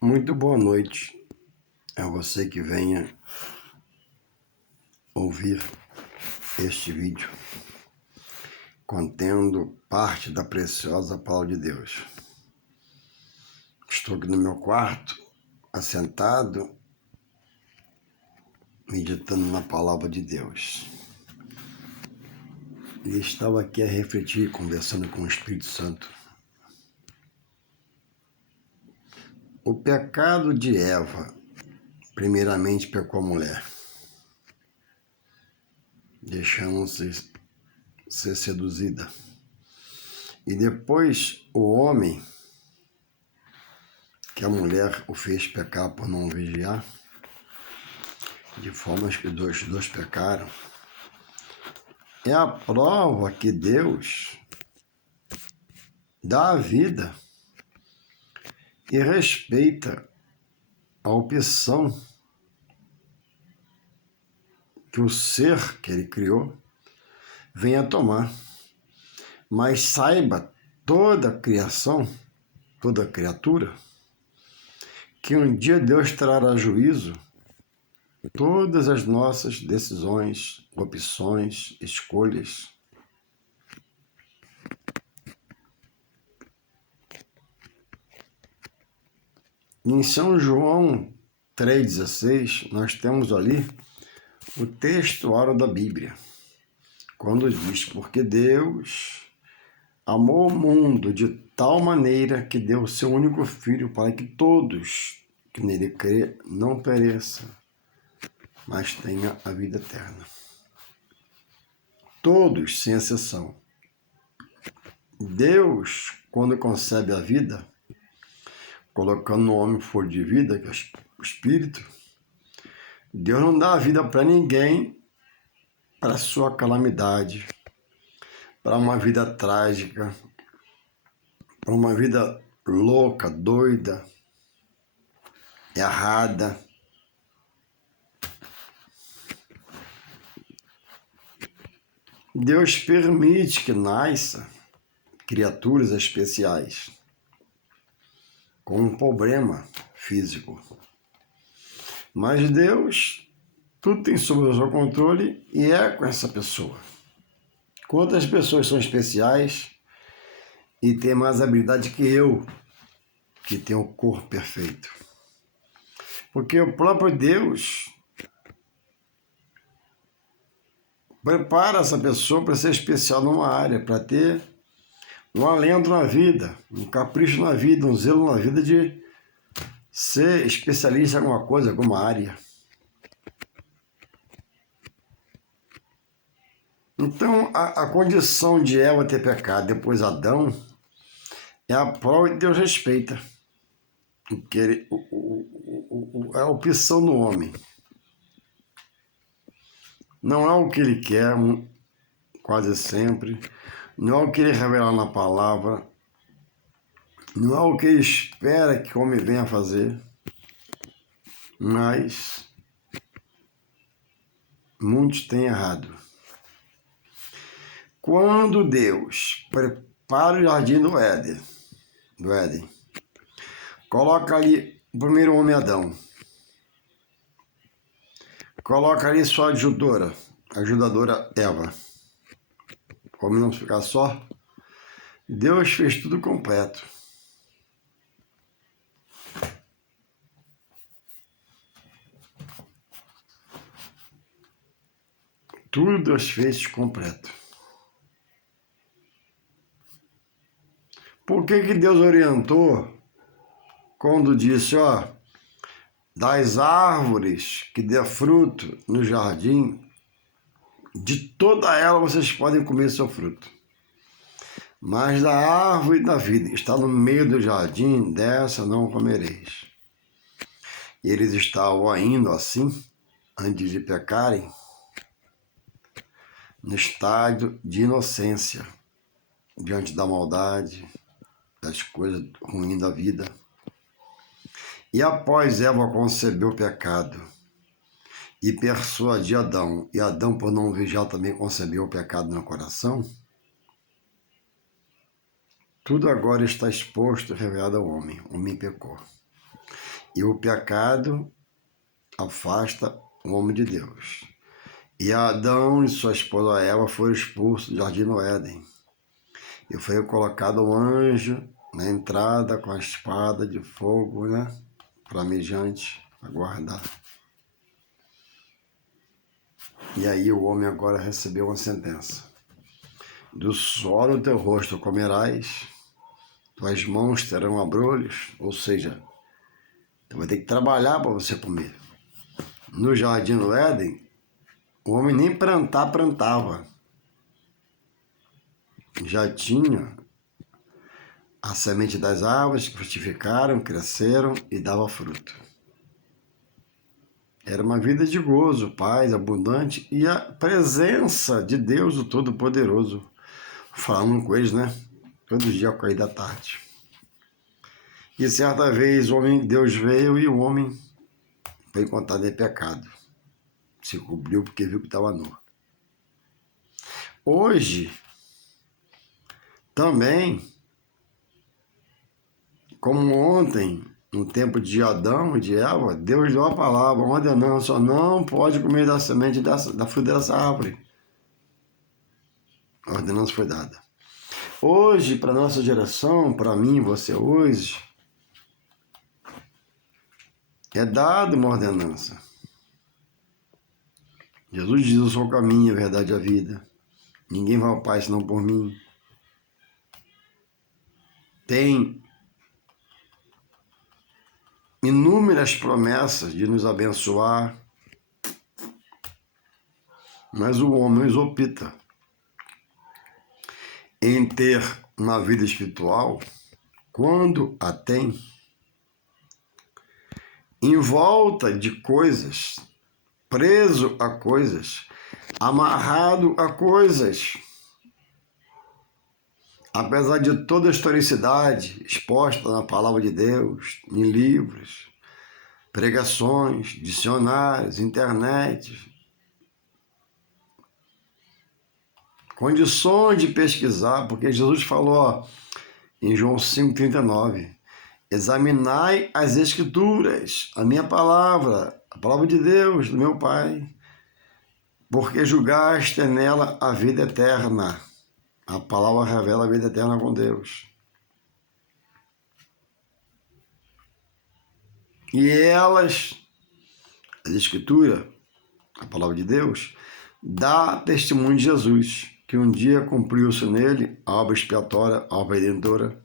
Muito boa noite a você que venha ouvir este vídeo contendo parte da preciosa palavra de Deus. Estou aqui no meu quarto, assentado, meditando na palavra de Deus. E estava aqui a refletir, conversando com o Espírito Santo. O pecado de Eva, primeiramente pecou a mulher, deixando-se ser seduzida. E depois o homem, que a mulher o fez pecar por não vigiar, de formas que os dois pecaram, é a prova que Deus dá a vida e respeita a opção que o ser que ele criou venha tomar. Mas saiba, toda a criação, toda criatura, que um dia Deus trará juízo todas as nossas decisões, opções, escolhas. Em São João 3,16, nós temos ali o textuário da Bíblia, quando diz: porque Deus amou o mundo de tal maneira que deu o seu único Filho para que todos que nele crê não pereçam, mas tenha a vida eterna. Todos, sem exceção. Deus, quando concebe a vida, colocando no homem fôlego de vida, que é o Espírito, Deus não dá a vida para ninguém para sua calamidade, para uma vida trágica, para uma vida louca, doida, errada. Deus permite que nasçam criaturas especiais com um problema físico. Mas Deus, tudo tem sob o seu controle e é com essa pessoa. Quantas pessoas são especiais e têm mais habilidade que eu, que tenho o corpo perfeito? Porque o próprio Deus prepara essa pessoa para ser especial numa área, para ter um alento na vida, um capricho na vida, um zelo na vida de ser especialista em alguma coisa, alguma área. Então, a condição de Eva ter pecado, depois Adão, é a prova que Deus respeita. Porque é a opção do homem. Não é o que ele quer, quase sempre. Não é o que ele revela na palavra. Não é o que ele espera que o homem venha fazer. Mas muitos têm errado. Quando Deus prepara o jardim do Éden, coloca ali o primeiro homem Adão, coloca ali sua ajudadora Eva, o homem não ficar só, Deus fez tudo completo. Tudo Deus fez completo. Por que Deus orientou quando disse, das árvores que dê fruto no jardim, de toda ela vocês podem comer seu fruto. Mas da árvore da vida está no meio do jardim, dessa não comereis. E eles estavam ainda assim, antes de pecarem, no estádio de inocência, diante da maldade, das coisas ruins da vida. E após Eva conceber o pecado e persuadir Adão, e Adão, por não vigiar, também concebeu o pecado no coração, tudo agora está exposto e revelado ao homem. O homem pecou. E o pecado afasta o homem de Deus. E Adão e sua esposa Eva foram expulsos do jardim do Éden. E foi colocado um anjo na entrada com a espada de fogo, né? Flamejante, a guardar. E aí o homem agora recebeu uma sentença. Do suor do teu rosto comerás, tuas mãos terão abrolhos, ou seja, tu vai ter que trabalhar para você comer. No jardim do Éden, o homem nem plantar plantava. Já tinha a semente das árvores que frutificaram, cresceram e dava fruto. Era uma vida de gozo, paz, abundante e a presença de Deus, o Todo-Poderoso, falando com eles, né? Todo dia ao cair da tarde. E certa vez Deus veio e o homem foi encontrado em pecado. Se cobriu porque viu que estava nu. Hoje, também, como ontem, no tempo de Adão e de Eva, Deus deu a palavra, ordenando, só não pode comer da semente da fruta dessa árvore. A ordenança foi dada. Hoje, para a nossa geração, para mim, você hoje, é dada uma ordenança. Jesus diz, eu sou o caminho, a verdade e a vida. Ninguém vai ao Pai senão por mim. Tem inúmeras promessas de nos abençoar, mas o homem opta em ter uma vida espiritual, quando a tem, em volta de coisas, preso a coisas, amarrado a coisas. Apesar de toda a historicidade exposta na palavra de Deus, em livros, pregações, dicionários, internet, condições de pesquisar, porque Jesus falou em João 5,39, examinai as Escrituras, a minha palavra, a palavra de Deus, do meu Pai, porque julgaste nela a vida eterna. A palavra revela a vida eterna com Deus. E elas, a Escritura, a palavra de Deus, dá testemunho de Jesus, que um dia cumpriu-se nele a obra expiatória, a obra redentora,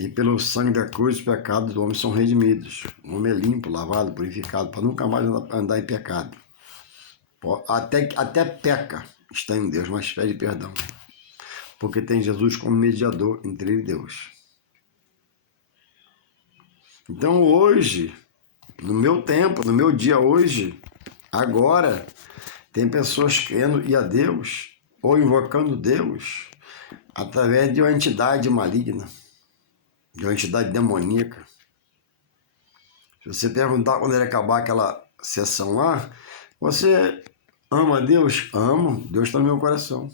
e pelo sangue da cruz os pecados do homem são redimidos. O homem é limpo, lavado, purificado, para nunca mais andar em pecado. Até peca, está em Deus, mas pede perdão. Porque tem Jesus como mediador entre ele e Deus. Então hoje, no meu tempo, no meu dia hoje, agora, tem pessoas querendo ir a Deus ou invocando Deus através de uma entidade maligna, de uma entidade demoníaca. Se você perguntar quando ele acabar aquela sessão lá, você ama Deus? Amo, Deus está no meu coração.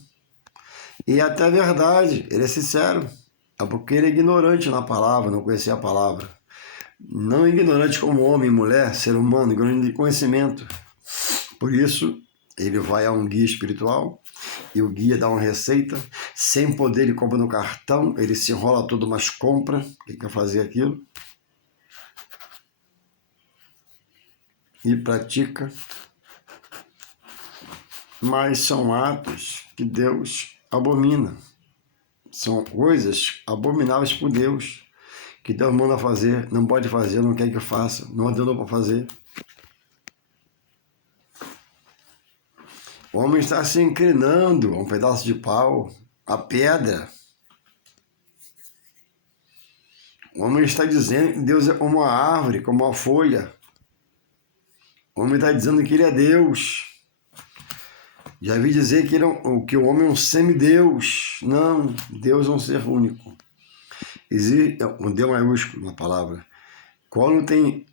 E até a verdade, ele é sincero, é porque ele é ignorante na palavra, não conhecia a palavra. Não ignorante como homem, mulher, ser humano, ignorante de conhecimento. Por isso, ele vai a um guia espiritual e o guia dá uma receita. Sem poder, ele compra no cartão, ele se enrola todo, mas compra. O que quer fazer aquilo? E pratica. Mas são atos que Deus abomina. São coisas abomináveis por Deus, que Deus manda fazer, não pode fazer, não quer que faça, não ordenou para fazer. O homem está se inclinando a um pedaço de pau, a pedra. O homem está dizendo que Deus é como uma árvore, como uma folha. O homem está dizendo que ele é Deus. Já vi dizer que o homem é um semideus. Não, Deus é um ser único. Existe um D maiúsculo na palavra. Quando tem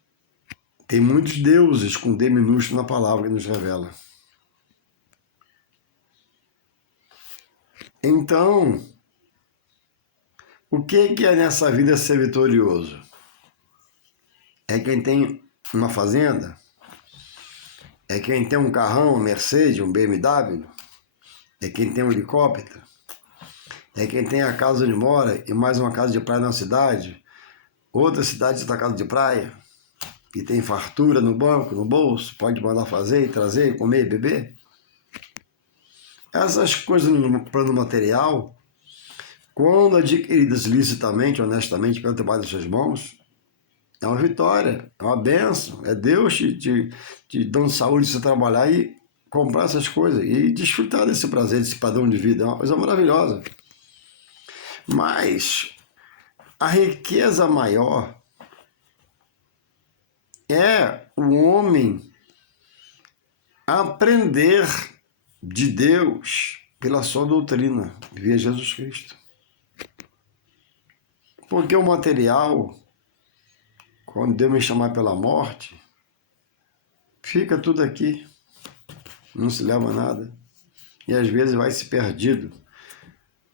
muitos deuses com D minúsculo na palavra que nos revela. Então, o que é nessa vida ser vitorioso? É quem tem uma fazenda? É quem tem um carrão, um Mercedes, um BMW? É quem tem um helicóptero? É quem tem a casa onde mora e mais uma casa de praia na cidade? Outra cidade está casa de praia? E tem fartura no banco, no bolso? Pode mandar fazer, trazer, comer, beber? Essas coisas no plano material, quando adquiridas licitamente, honestamente, pelo trabalho das suas mãos, é uma vitória, é uma bênção, é Deus te dando saúde de você trabalhar e comprar essas coisas e desfrutar desse prazer, desse padrão de vida, é uma coisa maravilhosa. Mas a riqueza maior é o homem aprender de Deus pela sua doutrina, via Jesus Cristo. Porque o material, quando Deus me chamar pela morte, fica tudo aqui, não se leva nada. E às vezes vai se perdido,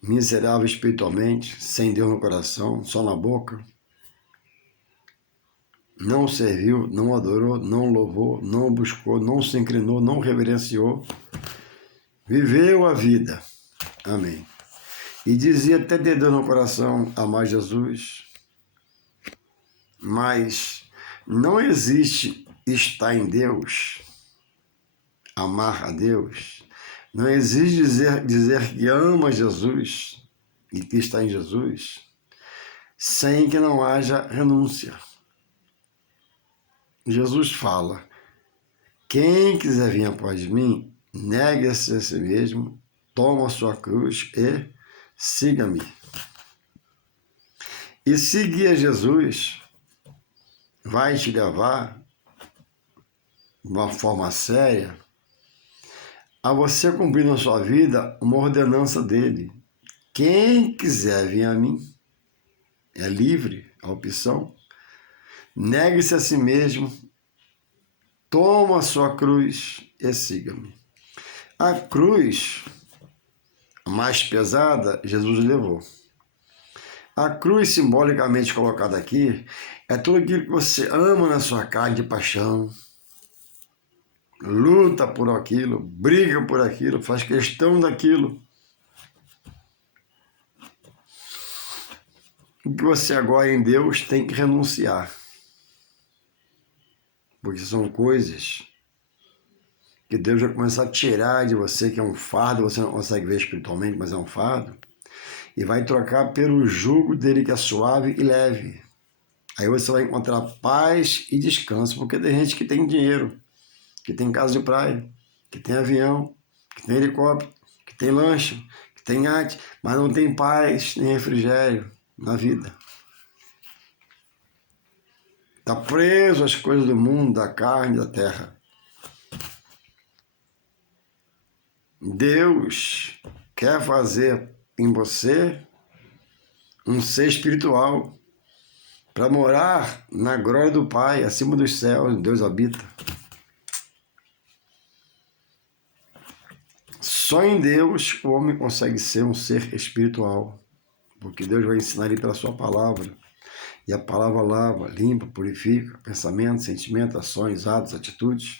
miserável espiritualmente, sem Deus no coração, só na boca. Não serviu, não adorou, não louvou, não buscou, não se inclinou, não reverenciou. Viveu a vida. Amém. E dizia até ter Deus no coração, amar Jesus. Mas não existe estar em Deus, amar a Deus. Não existe dizer que ama Jesus e que está em Jesus, sem que não haja renúncia. Jesus fala, quem quiser vir após mim, negue-se a si mesmo, toma a sua cruz e siga-me. E seguir a Jesus vai te levar, de uma forma séria, a você cumprir na sua vida uma ordenança dele. Quem quiser vir a mim, é livre a opção, negue-se a si mesmo, toma a sua cruz e siga-me. A cruz mais pesada, Jesus levou. A cruz simbolicamente colocada aqui é tudo aquilo que você ama na sua carne de paixão, luta por aquilo, briga por aquilo, faz questão daquilo. O que você agora em Deus tem que renunciar. Porque são coisas que Deus vai começar a tirar de você, que é um fardo, você não consegue ver espiritualmente, mas é um fardo, e vai trocar pelo jugo dele que é suave e leve. Aí você vai encontrar paz e descanso, porque tem gente que tem dinheiro, que tem casa de praia, que tem avião, que tem helicóptero, que tem lancha, que tem iate, mas não tem paz nem refrigério na vida. Está preso às coisas do mundo, da carne, da terra. Deus quer fazer em você um ser espiritual para morar na glória do Pai, acima dos céus, Deus habita. Só em Deus o homem consegue ser um ser espiritual, porque Deus vai ensinar ele pela sua palavra. E a palavra lava, limpa, purifica pensamentos, sentimentos, ações, atos, atitudes.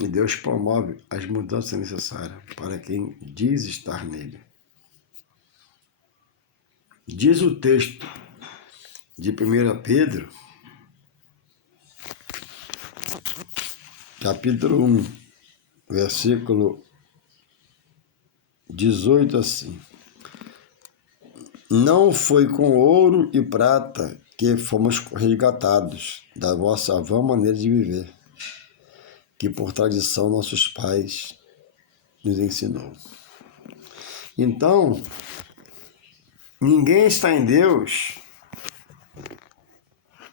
E Deus promove as mudanças necessárias para quem diz estar nele. Diz o texto de 1 Pedro, capítulo 1, versículo 18 assim. Não foi com ouro e prata que fomos resgatados da vossa vã maneira de viver, que por tradição nossos pais nos ensinou. Então, ninguém está em Deus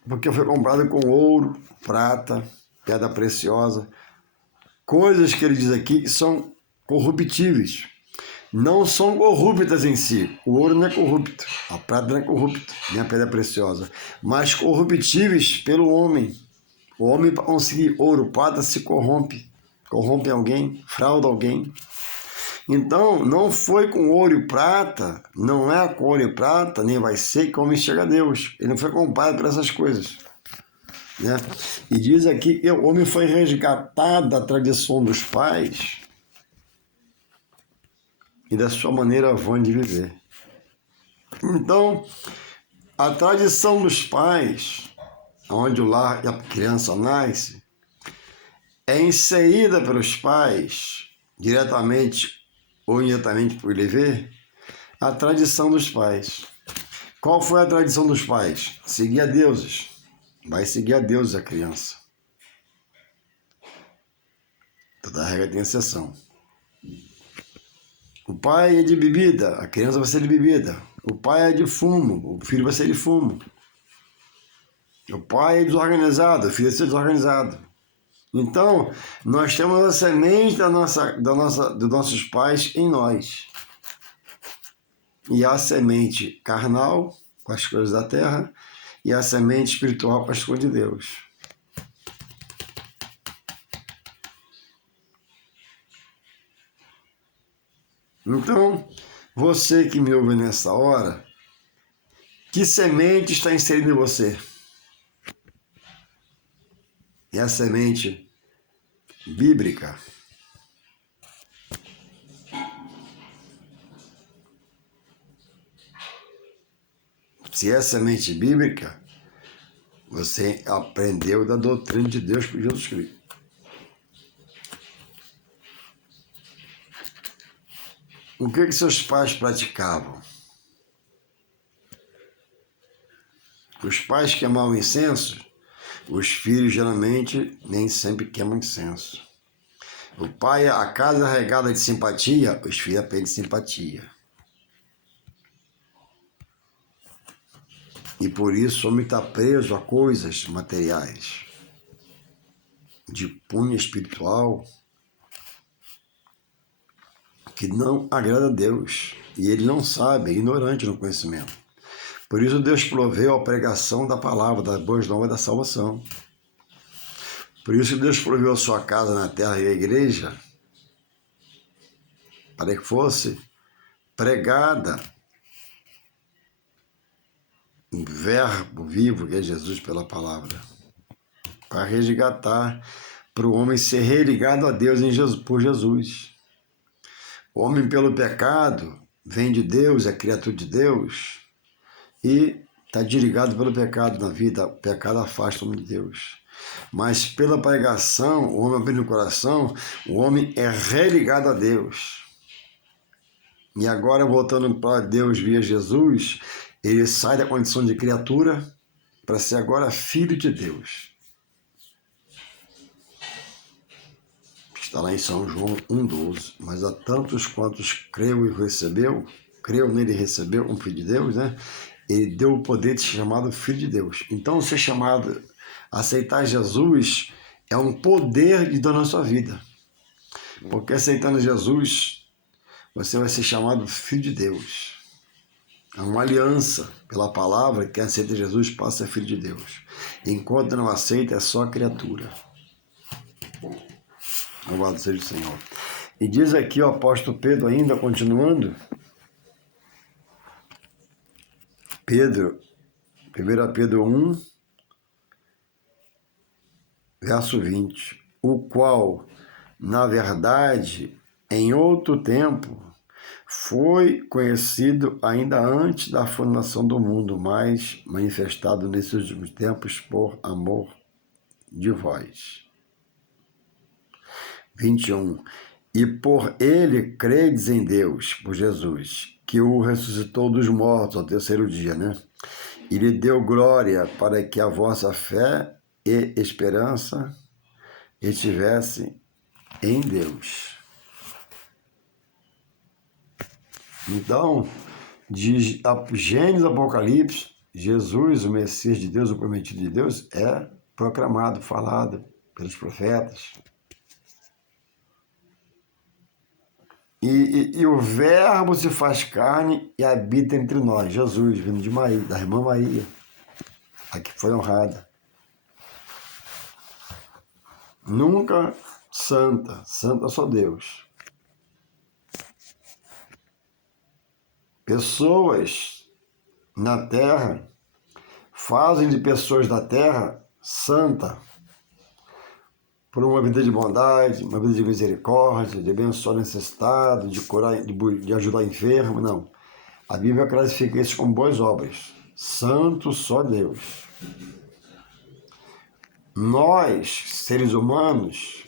porque foi comprado com ouro, prata, pedra preciosa, coisas que ele diz aqui que são corruptíveis. Não são corruptas em si. O ouro não é corrupto, a prata não é corrupta, nem a pedra preciosa, mas corruptíveis pelo homem. O homem, para conseguir ouro, prata, se corrompe alguém, frauda alguém. Então, não foi com ouro e prata, não é com ouro e prata, nem vai ser que o homem chega a Deus. Ele não foi comprado por essas coisas. Né? E diz aqui que o homem foi resgatado da tradição dos pais e da sua maneira vã de viver. Então, a tradição dos pais, onde o lar e a criança nasce, é inserida pelos pais, diretamente ou indiretamente por ele ver, a tradição dos pais. Qual foi a tradição dos pais? Seguir a deuses. Vai seguir a deuses a criança. Toda regra tem exceção. O pai é de bebida, a criança vai ser de bebida. O pai é de fumo, o filho vai ser de fumo. O pai é desorganizado, o filho vai ser desorganizado. Então, nós temos a semente dos nossos pais em nós. E a semente carnal, com as coisas da terra, e a semente espiritual com as coisas de Deus. Então, você que me ouve nessa hora, que semente está inserida em você? É a semente bíblica. Se é semente bíblica, você aprendeu da doutrina de Deus por Jesus Cristo. O que seus pais praticavam? Os pais queimavam incenso, os filhos geralmente nem sempre queimam incenso. O pai, a casa regada de simpatia, os filhos aprendem simpatia. E por isso o homem está preso a coisas materiais, de punho espiritual, que não agrada a Deus. E ele não sabe, é ignorante no conhecimento. Por isso Deus proveu a pregação da palavra, das boas novas da salvação. Por isso Deus proveu a sua casa na terra e a igreja, para que fosse pregada o verbo vivo que é Jesus pela palavra, para resgatar, para o homem ser religado a Deus por Jesus. O homem pelo pecado vem de Deus, é criatura de Deus e está desligado pelo pecado na vida. O pecado afasta o homem de Deus. Mas pela pregação, o homem abrindo o coração, o homem é religado a Deus. E agora, voltando para Deus via Jesus, ele sai da condição de criatura para ser agora filho de Deus. Está lá em São João 1,12. Mas a tantos quantos creu nele e recebeu um filho de Deus, né? Ele deu o poder de ser chamado filho de Deus. Então, ser chamado, aceitar Jesus é um poder de Deus na sua vida. Porque aceitando Jesus, você vai ser chamado filho de Deus. É uma aliança pela palavra, quem aceita Jesus passa a ser filho de Deus. Enquanto não aceita, é só criatura. Louvado seja o Senhor. E diz aqui o apóstolo Pedro, ainda continuando, 1 Pedro 1, verso 20, o qual, na verdade, em outro tempo, foi conhecido ainda antes da fundação do mundo, mas manifestado nesses últimos tempos por amor de vós. 21. E por ele credes em Deus, por Jesus, que o ressuscitou dos mortos ao terceiro dia, né? E lhe deu glória para que a vossa fé e esperança estivesse em Deus. Então, de Gênesis Apocalipse, Jesus, o Messias de Deus, o prometido de Deus, é proclamado, falado pelos profetas. E o verbo se faz carne e habita entre nós. Jesus, vindo de Maria, da irmã Maria, a que foi honrada. Nunca santa, santa só Deus. Pessoas na terra fazem de pessoas da terra santa por uma vida de bondade, uma vida de misericórdia, de abençoar o necessitado, de curar, de ajudar enfermo. Não. A Bíblia classifica isso como boas obras. Santo só Deus. Nós, seres humanos,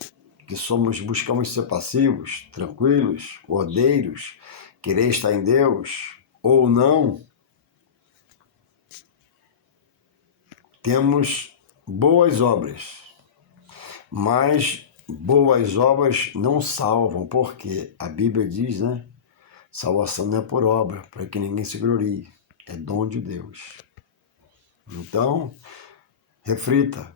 que buscamos ser passivos, tranquilos, ordeiros, querer estar em Deus ou não, temos boas obras. Mas boas obras não salvam, porque a Bíblia diz, né? Salvação não é por obra, para que ninguém se glorie. É dom de Deus. Então, reflita.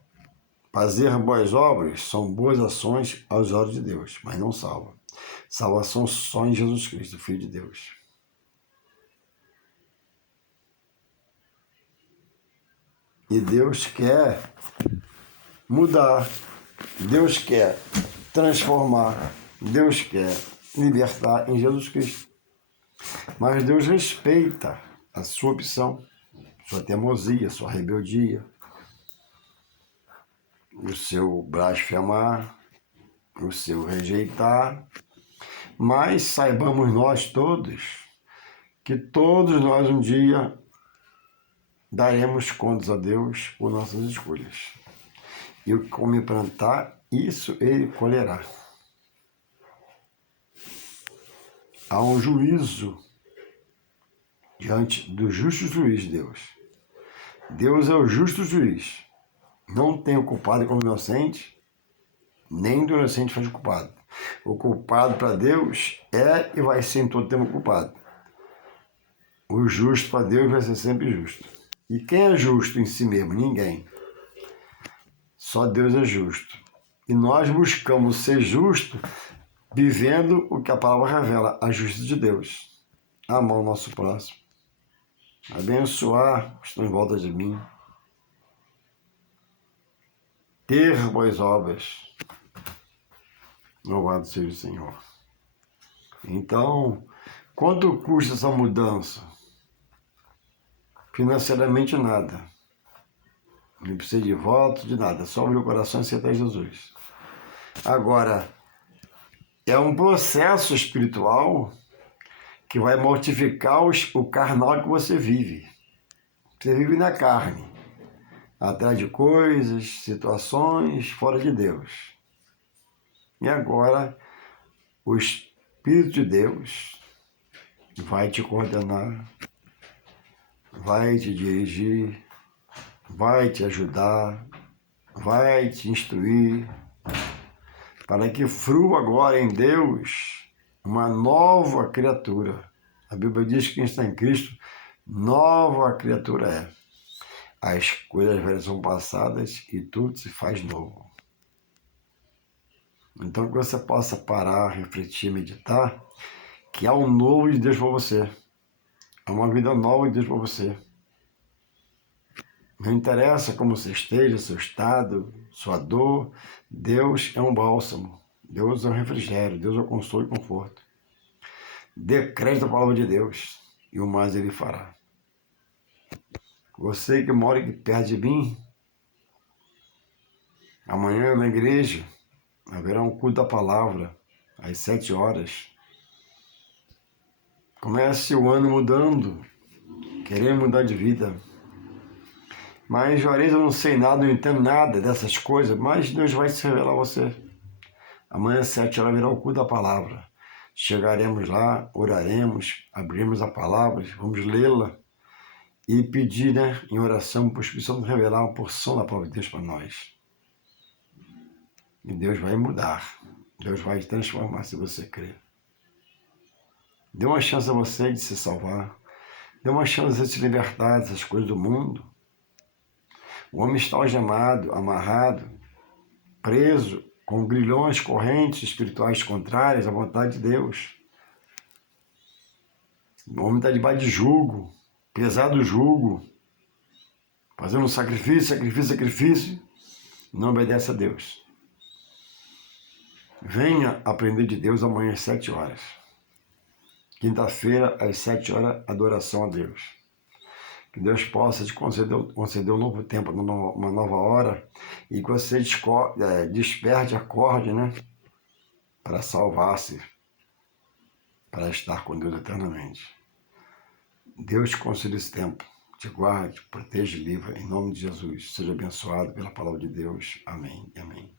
Fazer boas obras são boas ações aos olhos de Deus, mas não salva. Salvação só em Jesus Cristo, Filho de Deus. E Deus quer mudar. Deus quer transformar. Deus quer libertar em Jesus Cristo. Mas Deus respeita a sua opção, sua teimosia, sua rebeldia, o seu blasfemar, o seu rejeitar. Mas saibamos nós todos que todos nós um dia daremos contas a Deus por nossas escolhas. E o que come plantar, isso ele colherá. Há um juízo diante do justo juiz de Deus. Deus é o justo juiz. Não tem o culpado como inocente, nem do inocente faz o culpado. O culpado para Deus é e vai ser em todo tempo culpado. O justo para Deus vai ser sempre justo. E quem é justo em si mesmo? Ninguém. Só Deus é justo. E nós buscamos ser justo vivendo o que a palavra revela, a justiça de Deus. Amar o nosso próximo. Abençoar os que estão em volta de mim. Ter boas obras. Louvado seja o Senhor. Então, quanto custa essa mudança? Financeiramente nada. Não precisa de voto, de nada. Só abrir o coração e aceitar Jesus. Agora, é um processo espiritual que vai mortificar o carnal que você vive. Você vive na carne, atrás de coisas, situações fora de Deus. E agora, o Espírito de Deus vai te coordenar, vai te dirigir, vai te ajudar, vai te instruir, para que frua agora em Deus uma nova criatura. A Bíblia diz que quem está em Cristo, nova criatura é. As coisas velhas são passadas e tudo se faz novo. Então que você possa parar, refletir, meditar, que há um novo de Deus para você. Há uma vida nova de Deus para você. Não interessa como você esteja, seu estado, sua dor, Deus é um bálsamo, Deus é um refrigério, Deus é um consolo e conforto. Dê crédito à palavra de Deus e o mais Ele fará. Você que mora aqui perto de mim, amanhã na igreja haverá um culto da palavra às 7 horas. Comece o ano mudando, querendo mudar de vida. Mas, Juarez, eu não sei nada, não entendo nada dessas coisas, mas Deus vai se revelar a você. Amanhã às 7 horas virá o culto da palavra. Chegaremos lá, oraremos, abriremos a palavra, vamos lê-la e pedir, né, em oração para o Espírito Santo revelar uma porção da palavra de Deus para nós. E Deus vai mudar, Deus vai transformar se você crer. Dê uma chance a você de se salvar, dê uma chance de se libertar dessas coisas do mundo. O homem está algemado, amarrado, preso, com grilhões, correntes espirituais contrárias à vontade de Deus. O homem está debaixo de jugo, pesado jugo, fazendo sacrifício, não obedece a Deus. Venha aprender de Deus amanhã às 7 horas. Quinta-feira, às 7 horas, adoração a Deus. Que Deus possa te conceder um novo tempo, uma nova hora, e que você desperte, acorde, né? Para salvar-se, para estar com Deus eternamente. Deus te conceda esse tempo, te guarde, proteja e livre, em nome de Jesus. Seja abençoado pela palavra de Deus. Amém e amém.